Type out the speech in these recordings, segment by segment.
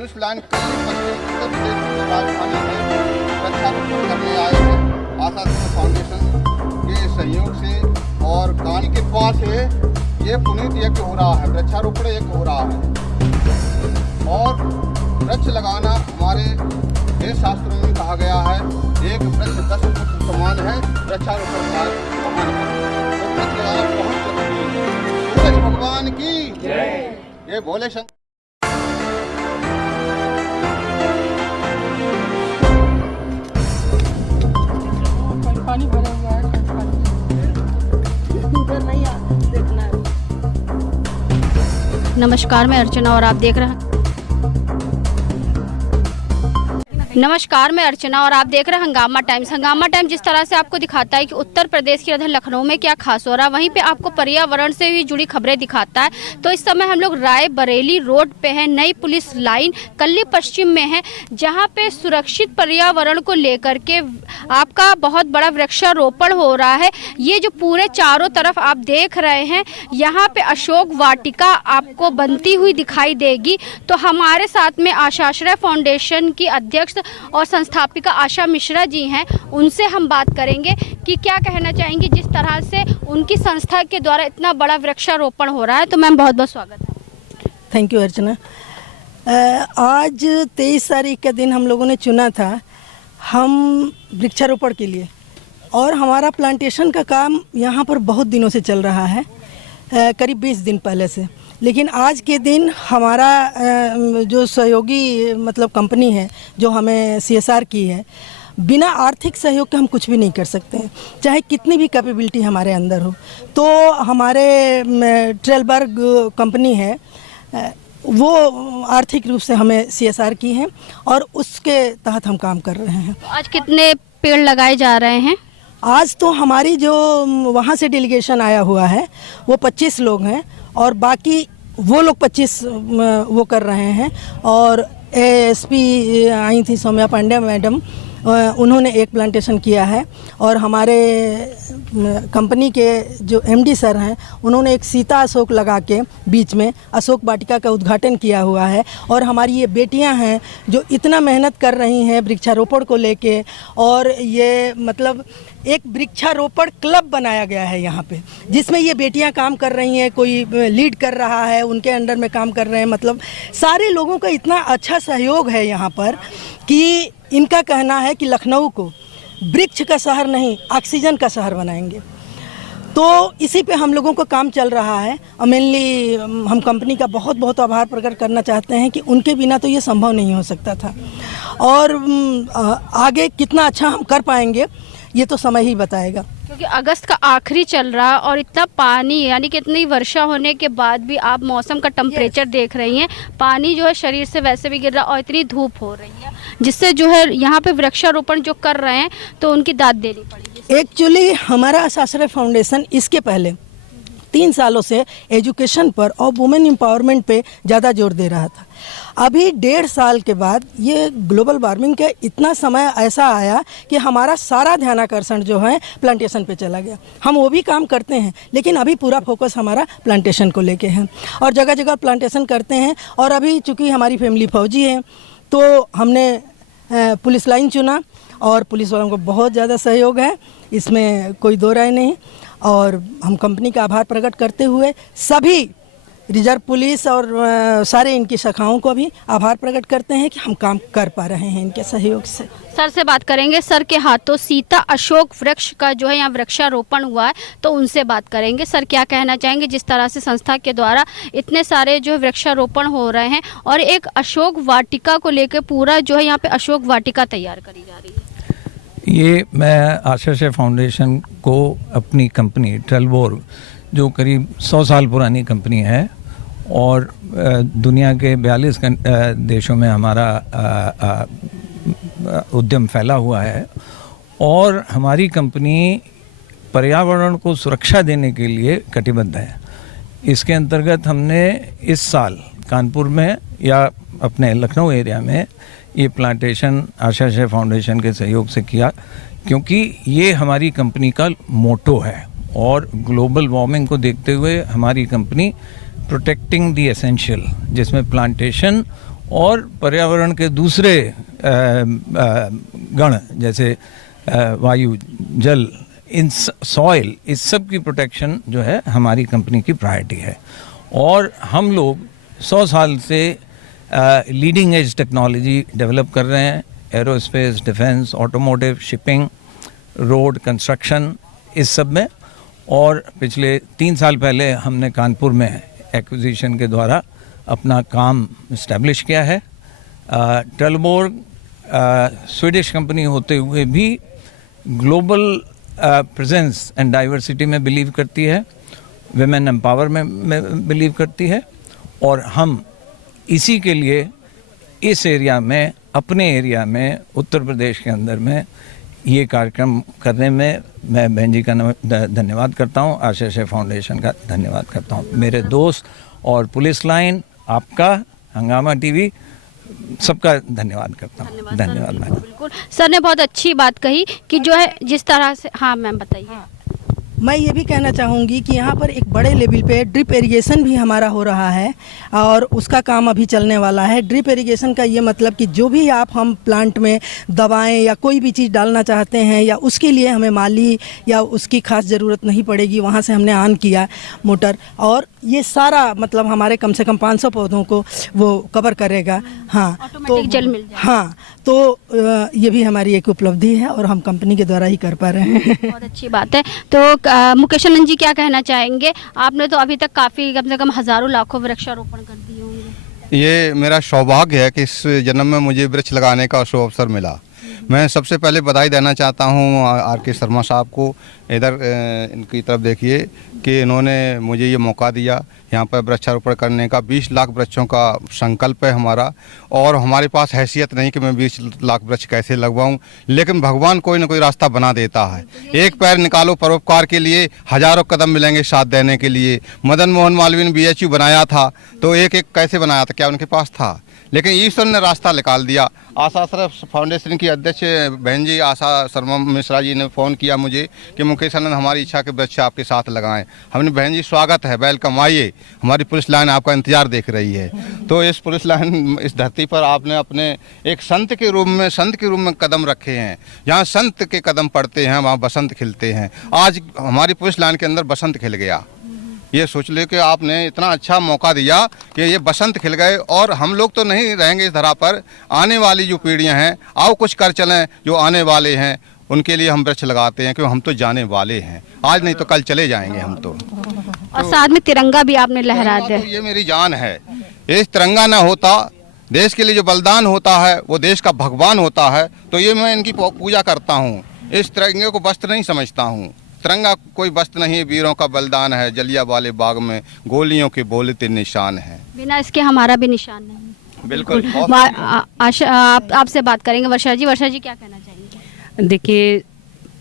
Police line Uttar Pradesh की राजधानी में वृक्षारोपण करने आए हैं आशा फाउंडेशन के सहयोग से। और गांधी के पास है ये पुनीत यज्ञ हो रहा है, वृक्षारोपण यज्ञ हो रहा है। और वृक्ष लगाना हमारे वेद शास्त्रों में कहा गया है, एक वृक्ष 10 पुत्र समान है, वृक्षारोपण का महान है। तो वृक्ष लगाना बहुत जरूरी है। सूरज भगवान की जय। ये बोले शंकर। पानी भरा हुआ है, उधर नहीं देखना है। नमस्कार, मैं अर्चना और आप देख रहे हैं हंगामा टाइम्स। हंगामा टाइम्स जिस तरह से आपको दिखाता है कि उत्तर प्रदेश की राजधानी लखनऊ में क्या खास हो रहा है, वहीं पे आपको पर्यावरण से भी जुड़ी खबरें दिखाता है। तो इस समय हम लोग रायबरेली रोड पे हैं, नई पुलिस लाइन कल्ली पश्चिम में है, जहां पे सुरक्षित पर्यावरण को लेकर के आपका बहुत बड़ा वृक्षारोपण हो रहा है। ये जो पूरे चारों तरफ आप देख रहे हैं, यहाँ पे अशोक वाटिका आपको बनती हुई दिखाई देगी। तो हमारे साथ में आशाश्रय फाउंडेशन की अध्यक्ष और संस्थापिका आशा मिश्रा जी हैं, उनसे हम बात करेंगे कि क्या कहना चाहेंगे जिस तरह से उनकी संस्था के द्वारा इतना बड़ा वृक्षारोपण हो रहा है। तो मैम बहुत बहुत स्वागत है। थैंक यू अर्चना। आज 23 तारीख का दिन हम लोगों ने चुना था हम वृक्षारोपण के लिए, और हमारा प्लांटेशन का काम यहाँ पर बहुत दिनों से चल रहा है, करीब 20 दिन पहले से। लेकिन आज के दिन हमारा जो सहयोगी मतलब कंपनी है जो हमें CSR की है, बिना आर्थिक सहयोग के हम कुछ भी नहीं कर सकते हैं, चाहे कितनी भी कैपेबिलिटी हमारे अंदर हो। तो हमारे ट्रेलबर्ग कंपनी है, वो आर्थिक रूप से हमें CSR की है और उसके तहत हम काम कर रहे हैं। आज कितने पेड़ लगाए जा रहे हैं? आज तो हमारी जो वहाँ से डेलीगेशन आया हुआ है वो 25 लोग हैं, और बाकी वो लोग 25 वो कर रहे हैं। और ASP आई थी सौम्या पांडे मैडम, उन्होंने एक प्लांटेशन किया है। और हमारे कंपनी के जो MD सर हैं, उन्होंने एक सीता अशोक लगा के बीच में अशोक वाटिका का उद्घाटन किया हुआ है। और हमारी ये बेटियां हैं जो इतना मेहनत कर रही हैं वृक्षारोपण को लेके, और ये मतलब एक वृक्षारोपण क्लब बनाया गया है यहाँ पे, जिसमें ये बेटियां काम कर रही हैं, कोई लीड कर रहा है, उनके अंडर में काम कर रहे हैं। मतलब सारे लोगों का इतना अच्छा सहयोग है यहाँ पर कि इनका कहना है कि लखनऊ को वृक्ष का शहर नहीं, ऑक्सीजन का शहर बनाएंगे। तो इसी पे हम लोगों को काम चल रहा है। और मेनली हम कंपनी का बहुत बहुत आभार प्रकट करना चाहते हैं कि उनके बिना तो ये संभव नहीं हो सकता था। और आगे कितना अच्छा हम कर पाएंगे ये तो समय ही बताएगा, क्योंकि अगस्त का आखिरी चल रहा है और इतना पानी, यानी कि इतनी वर्षा होने के बाद भी आप मौसम का टेम्परेचर देख रही हैं, पानी जो है शरीर से वैसे भी गिर रहा और इतनी धूप हो रही है, जिससे जो है यहाँ पे वृक्षारोपण जो कर रहे हैं तो उनकी दाद देनी पड़ेगी। एक्चुअली हमारा आशाश्रय फाउंडेशन इसके पहले 3 सालों से एजुकेशन पर और वुमेन एम्पावरमेंट पे ज़्यादा जोर दे रहा था। अभी 1.5 साल के बाद ये ग्लोबल वार्मिंग का इतना समय ऐसा आया कि हमारा सारा ध्यानाकर्षण जो है प्लांटेशन पे चला गया। हम वो भी काम करते हैं, लेकिन अभी पूरा फोकस हमारा प्लांटेशन को लेके है और जगह जगह प्लांटेशन करते हैं। और अभी चूँकि हमारी फैमिली फौजी है तो हमने पुलिस लाइन चुना, और पुलिस वालों को बहुत ज़्यादा सहयोग है, इसमें कोई दो राय नहीं। और हम कंपनी का आभार प्रकट करते हुए सभी रिजर्व पुलिस और सारे इनकी शाखाओं को भी आभार प्रकट करते हैं कि हम काम कर पा रहे हैं इनके सहयोग से। सर से बात करेंगे, सर के हाथों सीता अशोक वृक्ष का जो है यहाँ वृक्षारोपण हुआ है, तो उनसे बात करेंगे। सर क्या कहना चाहेंगे जिस तरह से संस्था के द्वारा इतने सारे जो है वृक्षारोपण हो रहे हैं और एक अशोक वाटिका को लेकर पूरा जो है यहाँ पे अशोक वाटिका तैयार करी जा रही है? ये मैं आशाश्रय फाउंडेशन को अपनी कंपनी ट्रेलबोर्ग, जो करीब 100 साल पुरानी कंपनी है और दुनिया के 42 देशों में हमारा उद्यम फैला हुआ है, और हमारी कंपनी पर्यावरण को सुरक्षा देने के लिए कटिबद्ध है। इसके अंतर्गत हमने इस साल कानपुर में या अपने लखनऊ एरिया में ये प्लांटेशन आशाश्रय फाउंडेशन के सहयोग से किया, क्योंकि ये हमारी कंपनी का मोटो है। और ग्लोबल वार्मिंग को देखते हुए हमारी कंपनी प्रोटेक्टिंग द एसेंशियल, जिसमें प्लांटेशन और पर्यावरण के दूसरे गण जैसे वायु, जल, इन सॉइल, इस सब की प्रोटेक्शन जो है हमारी कंपनी की प्रायोरिटी है। और हम लोग 100 साल से लीडिंग एज टेक्नोलॉजी डेवलप कर रहे हैं, aerospace, defence, automotive, shipping, road construction, इस सब में। और पिछले 3 साल पहले हमने कानपुर में एक्विजिशन के द्वारा अपना काम इस्टेब्लिश किया है। ट्रेलबोर्ग स्वीडिश कंपनी होते हुए भी ग्लोबल प्रेजेंस एंड डाइवर्सिटी में बिलीव करती है, विमेन एम्पावरमेंट में बिलीव करती है। और हम इसी के लिए इस एरिया में, अपने एरिया में, उत्तर प्रदेश के अंदर में ये कार्यक्रम करने में मैं बहन जी का धन्यवाद करता हूँ, आशाशय फाउंडेशन का धन्यवाद करता हूँ, मेरे दोस्त और पुलिस लाइन, आपका, हंगामा टीवी, सबका धन्यवाद करता हूँ। धन्यवाद मैम। बिल्कुल, सर ने बहुत अच्छी बात कही कि जो है जिस तरह से, हाँ मैम बताइए। मैं ये भी कहना चाहूँगी कि यहाँ पर एक बड़े लेवल पे ड्रिप इरिगेशन भी हमारा हो रहा है और उसका काम अभी चलने वाला है। ड्रिप इरिगेशन का ये मतलब कि जो भी हम प्लांट में दवाएं या कोई भी चीज़ डालना चाहते हैं या उसके लिए हमें माली या उसकी खास ज़रूरत नहीं पड़ेगी। वहाँ से हमने ऑन किया मोटर और ये सारा मतलब हमारे कम से कम 500 पौधों को वो कवर करेगा। हाँ, तो जल मिल जाए। हाँ, तो ये भी हमारी एक उपलब्धि है और हम कंपनी के द्वारा ही कर पा रहे हैं। बहुत अच्छी बात है। तो मुकेश आनंद जी क्या कहना चाहेंगे? आपने तो अभी तक काफ़ी कम से कम हज़ारों लाखों वृक्षारोपण कर दिए होंगे। ये मेरा सौभाग्य है कि इस जन्म में मुझे वृक्ष लगाने का शुभ अवसर मिला। मैं सबसे पहले बधाई देना चाहता हूँ आर.के. शर्मा साहब को। इधर इनकी तरफ देखिए कि इन्होंने मुझे ये मौका दिया यहाँ पर वृक्षारोपण करने का। 20 लाख वृक्षों का संकल्प है हमारा और हमारे पास हैसियत नहीं कि मैं 20 लाख वृक्ष कैसे लगवाऊँ, लेकिन भगवान कोई ना कोई रास्ता बना देता है। एक पैर निकालो परोपकार के लिए, हजारों कदम मिलेंगे साथ देने के लिए। मदन मोहन मालवीय ने BHU बनाया था तो एक एक कैसे बनाया था, क्या उनके पास था? लेकिन ईश्वर ने रास्ता निकाल दिया। आशा फाउंडेशन की अध्यक्ष बहन जी आशा शर्मा मिश्रा जी ने फ़ोन किया मुझे कि मुकेश आनंद हमारी इच्छा के वृक्ष आपके साथ लगाएं। हमने बहन जी स्वागत है, वेलकम, आइए, हमारी पुलिस लाइन आपका इंतजार देख रही है। तो इस पुलिस लाइन, इस धरती पर आपने अपने एक संत के रूप में कदम रखे हैं। जहाँ संत के कदम पड़ते हैं वहाँ बसंत खिलते हैं। आज हमारी पुलिस लाइन के अंदर बसंत खिल गया। ये सोच ले कि आपने इतना अच्छा मौका दिया कि ये बसंत खिल गए और हम लोग तो नहीं रहेंगे इस धरा पर। आने वाली जो पीढ़ियां हैं, आओ कुछ कर चलें, जो आने वाले हैं उनके लिए हम वृक्ष लगाते हैं, क्योंकि हम तो जाने वाले हैं, आज नहीं तो कल चले जाएंगे हम तो। और साथ में तिरंगा भी आपने लहरा दिया। तो ये मेरी जान है। इस तिरंगा ना होता, देश के लिए जो बलिदान होता है वो देश का भगवान होता है, तो ये मैं इनकी पूजा करता हूँ। इस तिरंगे को वस्त्र नहीं समझता हूँ। तिरंगा कोई वस्त्र नहीं, वीरों का बलिदान है। जलियांवाले बाग में गोलियों के बोलते निशान है, बिना इसके हमारा भी निशान नहीं। बिल्कुल। आपसे बात करेंगे वर्षा जी। वर्षा जी क्या कहना चाहेंगे? देखिए,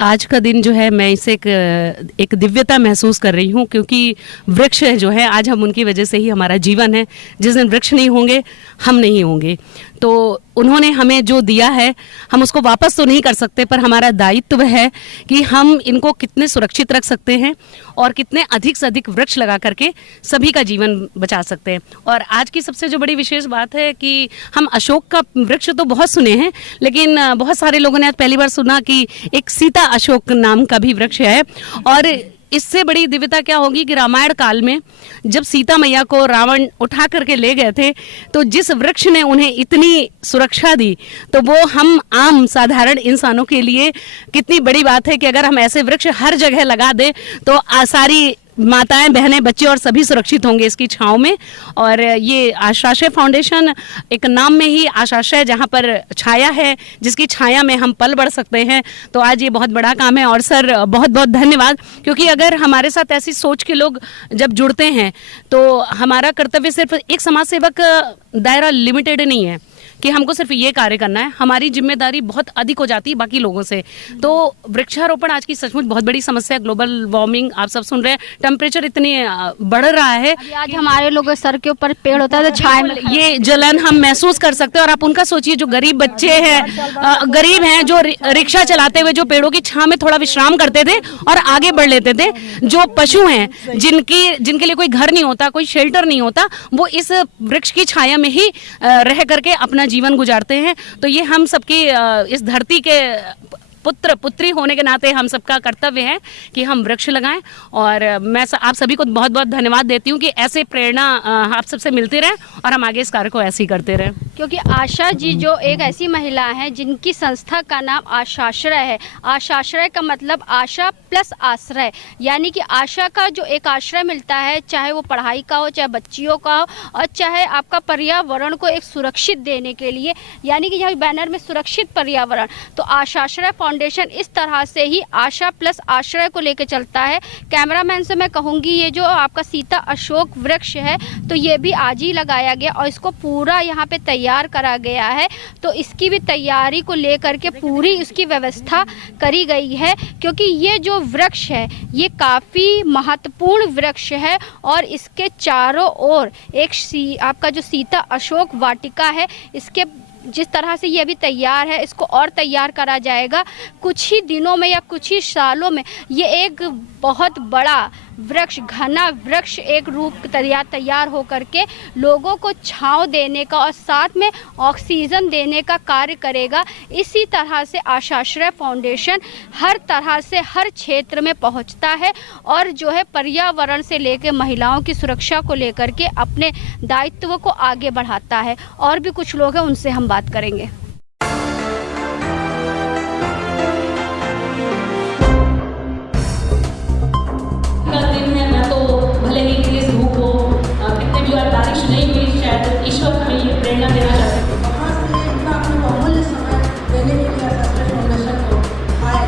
आज का दिन जो है मैं इसे एक दिव्यता महसूस कर रही हूँ, क्योंकि वृक्ष जो है आज हम उनकी वजह से ही हमारा जीवन है। जिस दिन वृक्ष नहीं होंगे हम नहीं होंगे। तो उन्होंने हमें जो दिया है हम उसको वापस तो नहीं कर सकते, पर हमारा दायित्व है कि हम इनको कितने सुरक्षित रख सकते हैं और कितने अधिक से अधिक वृक्ष लगा करके सभी का जीवन बचा सकते हैं। और आज की सबसे जो बड़ी विशेष बात है कि हम अशोक का वृक्ष तो बहुत सुने हैं, लेकिन बहुत सारे लोगों ने आज पहली बार सुना कि एक सीता अशोक नाम का भी वृक्ष है। और इससे बड़ी दिव्यता क्या होगी कि रामायण काल में जब सीता मैया को रावण उठा करके ले गए थे, तो जिस वृक्ष ने उन्हें इतनी सुरक्षा दी, तो वो हम आम साधारण इंसानों के लिए कितनी बड़ी बात है कि अगर हम ऐसे वृक्ष हर जगह लगा दें तो सारी माताएं, बहनें, बच्चे और सभी सुरक्षित होंगे इसकी छांव में। और ये आशाशय फाउंडेशन एक नाम में ही आशाशय, जहाँ पर छाया है, जिसकी छाया में हम पल बढ़ सकते हैं। तो आज ये बहुत बड़ा काम है और सर बहुत बहुत धन्यवाद, क्योंकि अगर हमारे साथ ऐसी सोच के लोग जब जुड़ते हैं तो हमारा कर्तव्य सिर्फ एक समाज सेवक दायरा लिमिटेड नहीं है, कि हमको सिर्फ ये कार्य करना है, हमारी जिम्मेदारी बहुत अधिक हो जाती है बाकी लोगों से। तो वृक्षारोपण आज की सचमुच बहुत बड़ी समस्या है। ग्लोबल वार्मिंग आप सब सुन रहे हैं, टेम्परेचर इतनी बढ़ रहा है। आज हमारे लोग सर के ऊपर पेड़ होता है तो छाए में ये जलन हम महसूस कर सकते हैं। और आप उनका सोचिए, जो गरीब बच्चे हैं, गरीब हैं, जो रिक्शा चलाते हुए जो पेड़ों की छां में थोड़ा विश्राम करते थे और आगे बढ़ लेते थे, जो पशु हैं जिनके लिए कोई घर नहीं होता, कोई शेल्टर नहीं होता, वो इस वृक्ष की छाया में ही रह करके अपना जीवन गुजारते हैं। तो ये हम सबकी इस धरती के पुत्र पुत्री होने के नाते हम सबका कर्तव्य है कि हम वृक्ष लगाएं। और मैं आप सभी को बहुत बहुत धन्यवाद देती हूं कि ऐसे प्रेरणा आप सबसे मिलती रहे और हम आगे इस कार्य को ऐसे ही करते रहें। क्योंकि आशा जी जो एक ऐसी महिला हैं जिनकी संस्था का नाम आशाश्रय है। आशाश्रय का मतलब आशा प्लस आश्रय, यानी कि आशा का जो एक आश्रय मिलता है, चाहे वो पढ़ाई का हो, चाहे बच्चियों का हो, और चाहे आपका पर्यावरण को एक सुरक्षित देने के लिए, यानी कि यहाँ बैनर में सुरक्षित पर्यावरण। तो आशाश्रय फाउंडेशन इस तरह से ही आशा प्लस आश्रय को लेकर चलता है। कैमरामैन से मैं कहूँगी, ये जो आपका सीता अशोक वृक्ष है तो ये भी आज ही लगाया गया और इसको पूरा यहाँ पे तैयार करा गया है। तो इसकी भी तैयारी को लेकर के पूरी इसकी व्यवस्था करी गई है, क्योंकि ये जो वृक्ष है ये काफ़ी महत्वपूर्ण वृक्ष है और इसके चारों ओर एक आपका जो सीता अशोक वाटिका है, इसके जिस तरह से ये अभी तैयार है, इसको और तैयार करा जाएगा। कुछ ही दिनों में या कुछ ही सालों में ये एक बहुत बड़ा वृक्ष, घना वृक्ष एक रूप तैयार हो करके लोगों को छांव देने का और साथ में ऑक्सीजन देने का कार्य करेगा। इसी तरह से आशाश्रय फाउंडेशन हर तरह से हर क्षेत्र में पहुंचता है और जो है पर्यावरण से लेकर महिलाओं की सुरक्षा को लेकर के अपने दायित्व को आगे बढ़ाता है। और भी कुछ लोग हैं, उनसे हम बात करेंगे। भले ही तेज धूप हो, कितने भी और बारिश नहीं हुई, शायद ईश्वर हमें ये प्रेरणा देना चाहते हैं। वहाँ से इतना अपना बहुमूल्य समय देने के लिए आशाश्रय फाउंडेशन को आए,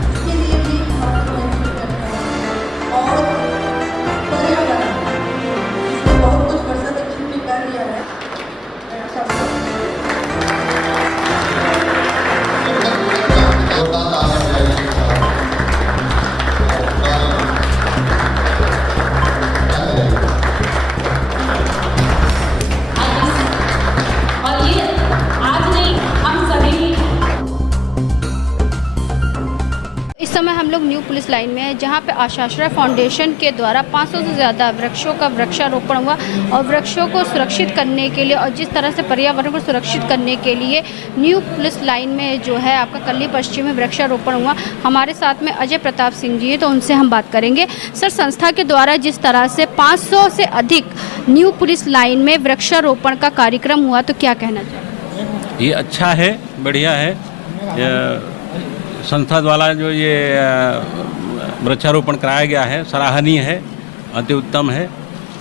इसके लिए भी आपको थैंक यू करते हैं। और पर्यावरण इसने बहुत कुछ वर्षों तक छुट्टी कर लिया है। इस समय हम लोग न्यू पुलिस लाइन में है, जहाँ पे आशाश्रय फाउंडेशन के द्वारा 500 से ज़्यादा वृक्षों का वृक्षारोपण हुआ और वृक्षों को सुरक्षित करने के लिए और जिस तरह से पर्यावरण को सुरक्षित करने के लिए न्यू पुलिस लाइन में जो है आपका कल्ली पश्चिम में वृक्षारोपण हुआ। हमारे साथ में अजय प्रताप सिंह जी हैं, तो उनसे हम बात करेंगे। सर, संस्था के द्वारा जिस तरह से 500 से अधिक न्यू पुलिस लाइन में वृक्षारोपण का कार्यक्रम हुआ, तो क्या कहना चाहिए? ये अच्छा है, बढ़िया है। संस्था द्वारा जो ये वृक्षारोपण कराया गया है सराहनीय है, अति उत्तम है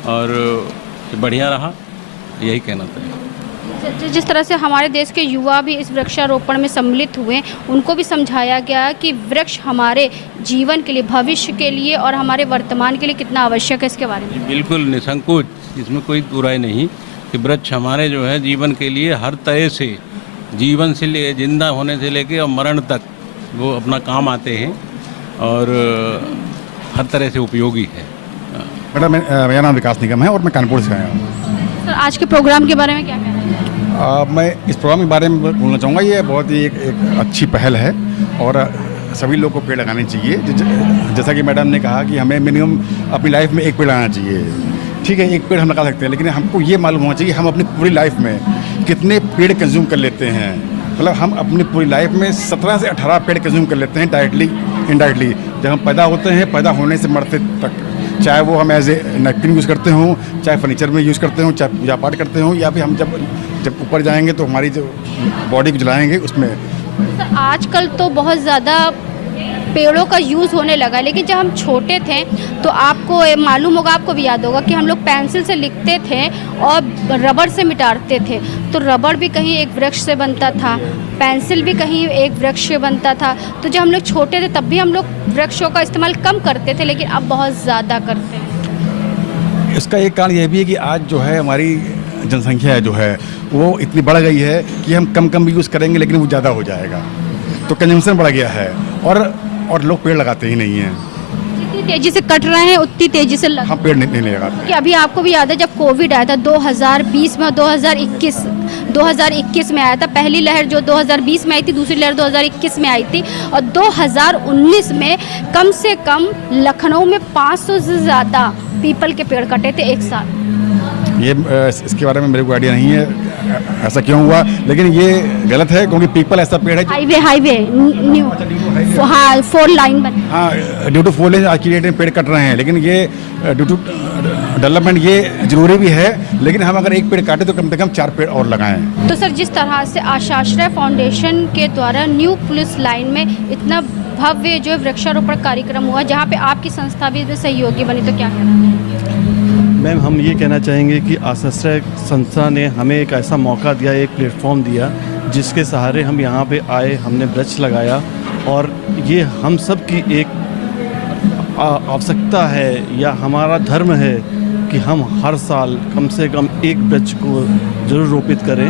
और बढ़िया रहा, यही कहना चाहिए। जिस तरह से हमारे देश के युवा भी इस वृक्षारोपण में सम्मिलित हुए, उनको भी समझाया गया कि वृक्ष हमारे जीवन के लिए, भविष्य के लिए और हमारे वर्तमान के लिए कितना आवश्यक है, इसके बारे में बिल्कुल निसंकोच, इसमें कोई बुराई नहीं कि वृक्ष हमारे जो है जीवन के लिए हर तरह से, जीवन से ले जिंदा होने से लेके और मरण तक वो अपना काम आते हैं और हर तरह से उपयोगी है। मैडम, मेरा नाम विकास निगम है और मैं कानपुर से आया हूँ। सर, आज के प्रोग्राम के बारे में क्या कहना है? मैं इस प्रोग्राम के बारे में बोलना चाहूँगा, ये बहुत ही एक अच्छी पहल है और सभी लोग को पेड़ लगाने चाहिए। जैसा कि मैडम ने कहा कि हमें मिनिमम अपनी लाइफ में एक पेड़ लगाना चाहिए। ठीक है, एक पेड़ हम लगा सकते हैं, लेकिन हमको ये मालूम होना चाहिए हम अपनी पूरी लाइफ में कितने पेड़ कंज्यूम कर लेते हैं। मतलब हम अपनी पूरी लाइफ में 17 से 18 पेड़ कंज्यूम कर लेते हैं, डायरेक्टली इनडायरेक्टली। जब हम पैदा होते हैं, पैदा होने से मरते तक, चाहे वो हम एज ए नैपकिन यूज़ करते हों, चाहे फर्नीचर में यूज़ करते हों, चाहे पूजा पाठ करते हों, या फिर हम जब ऊपर जाएंगे तो हमारी जो बॉडी को जलाएंगे उसमें। सर, आजकल तो बहुत ज़्यादा पेड़ों का यूज़ होने लगा, लेकिन जब हम छोटे थे तो आपको मालूम होगा, आपको भी याद होगा कि हम लोग पेंसिल से लिखते थे और रबड़ से मिटाते थे। तो रबड़ भी कहीं एक वृक्ष से बनता था, पेंसिल भी कहीं एक वृक्ष से बनता था। तो जब हम लोग छोटे थे तब भी हम लोग वृक्षों का इस्तेमाल कम करते थे, लेकिन अब बहुत ज़्यादा करते हैं। इसका एक कारण यह भी है कि आज जो है हमारी जनसंख्या जो है वो इतनी बढ़ गई है कि हम कम यूज़ करेंगे लेकिन वो ज़्यादा हो जाएगा, तो कंजम्पशन बढ़ गया है और लोग पेड़ लगाते ही नहीं हैं। जितनी तेजी से कट रहे हैं उतनी तेजी से हम पेड़ नहीं लगाते। कि अभी आपको भी याद है जब कोविड आया था 2020 में, 2021 में आया था, पहली लहर जो 2020 में आई थी, दूसरी लहर 2021 में आई थी, और 2019 में कम से कम लखनऊ में 500 से ज़्यादा पीपल के पेड़ कटे थे एक साल। ये इसके बारे में मेरे को आइडिया नहीं है ऐसा क्यों हुआ, लेकिन ये गलत है क्योंकि पीपल ऐसा पेड़ है हाईवे न्यू, हाँ 4 लाइन बने, हाँ ड्यू टू 4 लेन आज की डेट में पेड़ कट रहे हैं, लेकिन ये ड्यू टू डेवलपमेंट ये जरूरी भी है, लेकिन हम अगर एक पेड़ काटे तो कम से कम 4 पेड़ और लगाएं। तो सर जिस तरह से आशाश्रय फाउंडेशन के द्वारा न्यू पुलिस लाइन में इतना भव्य जो वृक्षारोपण कार्यक्रम हुआ, जहाँ पे आपकी संस्था भी इसमें सहयोगी बनी, तो क्या कहना है? मैम हम ये कहना चाहेंगे कि आशाश्रय संस्था ने हमें एक ऐसा मौका दिया, एक प्लेटफॉर्म दिया जिसके सहारे हम यहाँ पे आए, हमने वृक्ष लगाया, और ये हम सब की एक आवश्यकता है या हमारा धर्म है कि हम हर साल कम से कम एक वृक्ष को जरूर रोपित करें,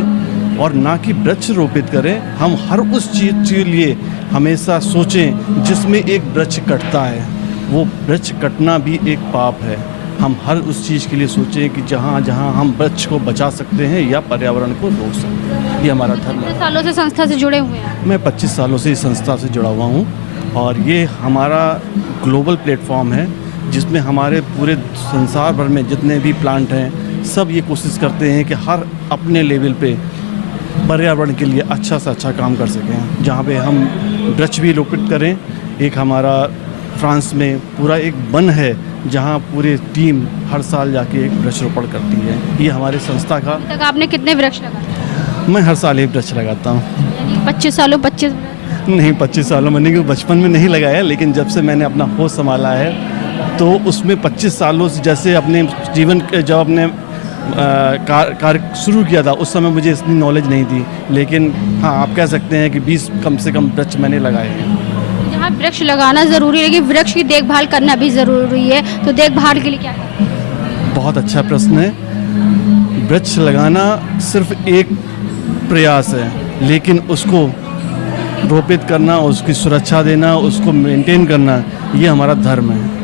और ना कि वृक्ष रोपित करें, हम हर उस चीज़ के लिए हमेशा सोचें जिसमें एक वृक्ष कटता है, वो वृक्ष कटना भी एक पाप है। हम हर उस चीज़ के लिए सोचें कि जहाँ जहाँ हम वृक्ष को बचा सकते हैं या पर्यावरण को रोक सकते हैं, ये हमारा धर्म है। कितने सालों से संस्था से जुड़े हुए हैं? मैं 25 सालों से इस संस्था से जुड़ा हुआ हूँ, और ये हमारा ग्लोबल प्लेटफॉर्म है जिसमें हमारे पूरे संसार भर में जितने भी प्लांट हैं सब ये कोशिश करते हैं कि हर अपने लेवल पे पर्यावरण के लिए अच्छा से अच्छा काम कर सकें, जहाँ पे हम वृक्ष भी रोपित करें। एक हमारा फ्रांस में पूरा एक वन है जहाँ पूरी टीम हर साल जाके एक वृक्षारोपण करती है। ये हमारे संस्था का। अभी तक आपने कितने वृक्ष लगाए? मैं हर साल एक वृक्ष लगाता हूँ। यानी 25 सालों 25 नहीं 25 सालों में नहीं, क्योंकि बचपन में नहीं लगाया, लेकिन जब से मैंने अपना होश संभाला है तो उसमें 25 सालों से जैसे अपने जीवन जब अपने कार्य शुरू किया था उस समय मुझे इतनी नॉलेज नहीं थी, लेकिन हाँ आप कह सकते हैं कि 20 कम से कम वृक्ष मैंने लगाए हैं। जहाँ वृक्ष लगाना ज़रूरी है लेकिन वृक्ष की देखभाल करना भी ज़रूरी है, तो देखभाल के लिए क्या करें? बहुत अच्छा प्रश्न है। वृक्ष लगाना सिर्फ एक प्रयास है, लेकिन उसको रोपित करना, उसकी सुरक्षा देना, उसको मेंटेन करना, ये हमारा धर्म है।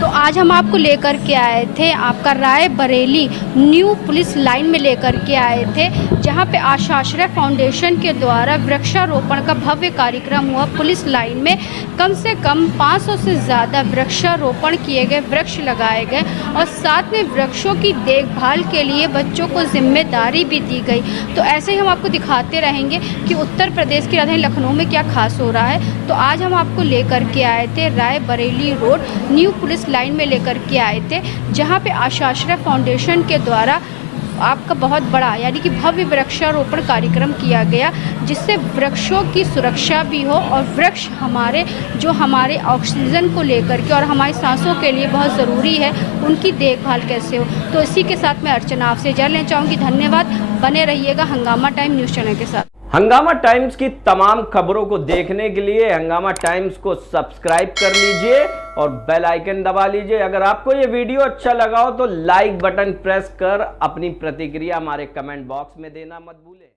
तो आज हम आपको लेकर के आए थे, आपका Rae Bareli new police line में लेकर के आए थे, जहां पे आशाश्रय फाउंडेशन के द्वारा वृक्षारोपण का भव्य कार्यक्रम हुआ। पुलिस लाइन में कम से कम 500 से ज़्यादा वृक्षारोपण किए गए, वृक्ष लगाए गए, और साथ में वृक्षों की देखभाल के लिए बच्चों को जिम्मेदारी भी दी गई। तो ऐसे ही हम आपको दिखाते रहेंगे कि उत्तर प्रदेश की राजधानी लखनऊ में क्या खास हो रहा है। तो आज हम आपको लेकर के आए थे Rae Bareli road new police line में लेकर के आए थे, जहां पे आशाश्रय फाउंडेशन के द्वारा आपका बहुत बड़ा यानी कि भव्य वृक्षारोपण कार्यक्रम किया गया, जिससे वृक्षों की सुरक्षा भी हो और वृक्ष हमारे ऑक्सीजन को लेकर के और हमारी सांसों के लिए बहुत ज़रूरी है, उनकी देखभाल कैसे हो। तो इसी के साथ मैं अर्चना आपसे इजाज़त लेना चाहूँगी। धन्यवाद। बने रहिएगा हंगामा टाइम न्यूज़ चैनल के साथ। हंगामा टाइम्स की तमाम खबरों को देखने के लिए हंगामा टाइम्स को सब्सक्राइब कर लीजिए और बेल आइकन दबा लीजिए। अगर आपको ये वीडियो अच्छा लगा हो तो लाइक बटन प्रेस कर अपनी प्रतिक्रिया हमारे कमेंट बॉक्स में देना मत भूलें।